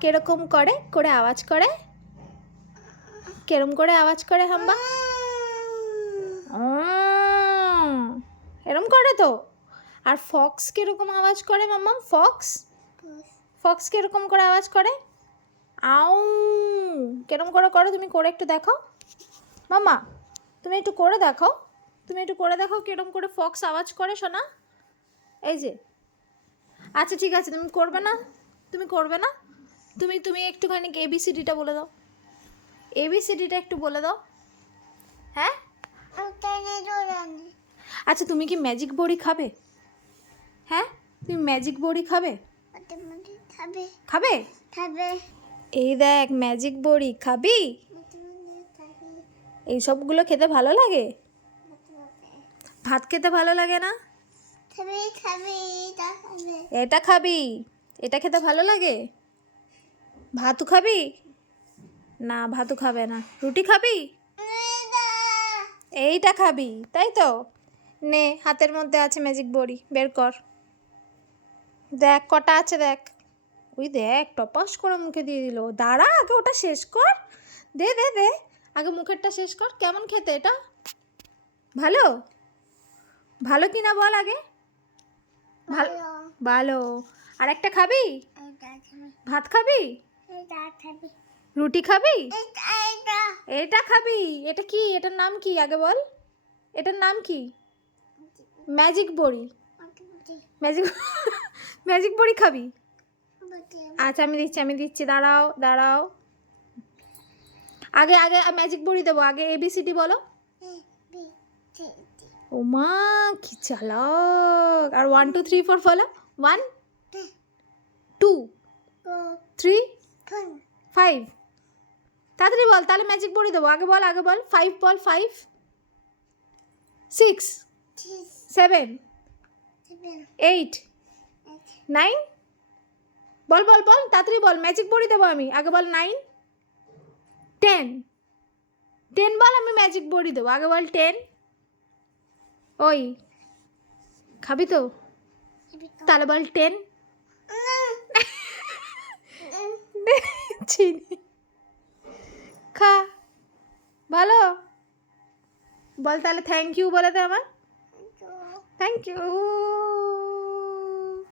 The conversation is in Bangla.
কিরকম করে করে আওয়াজ করে? কেরম করে আওয়াজ করে হাম্বা? এরম করে তো। আর ফক্স কিরকম আওয়াজ করে মাম্মা? ফক্স ফক্স কিরকম করে আওয়াজ করে? আউ। কেরম করে করো তুমি, করে একটু দেখো মাম্মা। তুমি একটু করে দেখো, তুমি একটু করে দেখো কিরম করে ফক্স আওয়াজ করে শোনা। এই যে, আচ্ছা ঠিক আছে, তুমি করবে না, তুমি করবে না, তুমি তুমি একটুখানি এবিসিডিটা বলে দাও, এবিসিডিটা একটু বলে দাও। হ্যাঁ আচ্ছা, তুমি কি ম্যাজিক বড়ি খাবে? হ্যাঁ, তুমি ম্যাজিক বড়ি খাবে? খাবে? এই দেখ ম্যাজিক বড়ি, খাবি? এই সবগুলো খেতে ভালো লাগে? ভাত খেতে ভালো লাগে না? এটা খাবি? এটা খেতে ভালো লাগে? ভাতও খাবি? না, ভাতও খাবে না। রুটি খাবি? এইটা খাবি তাই তো। নে, হাতের মধ্যে আছে ম্যাজিক বড়ি, বের কর। দেখ কটা আছে দেখ। ওই দেখ, টপাস করে মুখে দিয়ে দিল। দাঁড়া, আগে ওটা শেষ কর। দে দে দে, আগে মুখেরটা শেষ কর। কেমন খেতে এটা? ভালো? ভালো কি না বল আগে। ভালো ভালো। আর একটা খাবি? ভাত খাবি? রুটি খাবি? এটা খাবি? এটা কি, এটার নাম কি আগে বল। এটার নাম কি? ম্যাজিক বড়ি। ম্যাজিক ম্যাজিক বড়ি খাবি? আচ্ছা আমি দিচ্ছি, আমি দিচ্ছি, দাঁড়াও দাঁড়াও। আগে আগে ম্যাজিক বড়ি দেবো, আগে এবিসিডি বলো। ও মা, কি চালাক। আর 1 2 3 4 বলো। 1 2 3 5। তাড়াতাড়ি বল, তাহলে ম্যাজিক বড়ি দেবো। আগে বল, আগে বল। 5 বল। 5 6 7 8 9 বল বল বল, তাড়াতাড়ি বল, ম্যাজিক বড়ি দেবো আমি। আগে বল 9 10 10 বল, আমি ম্যাজিক বড়ি দেবো। আগে বল 10। ওই খাবি তো? তাহলে বল 10। চিনি খা, ভালো বল। তাহলে থ্যাংক ইউ বলে দে আমার। Thank you.